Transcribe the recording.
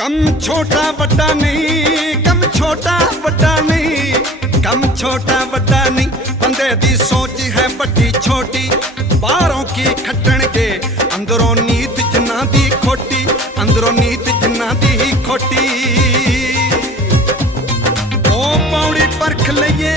कम छोटा बड़ा नहीं, कम छोटा बड़ा नहीं, कम छोटा बड़ा नहीं, बंदे दी सोच है बड़ी छोटी। बाहरों की खटण के अंदरों नीत जिन्ना दी खोटी, अंदरों नीत जिन्ना दी खोटी। ओ पौड़ी परख लइए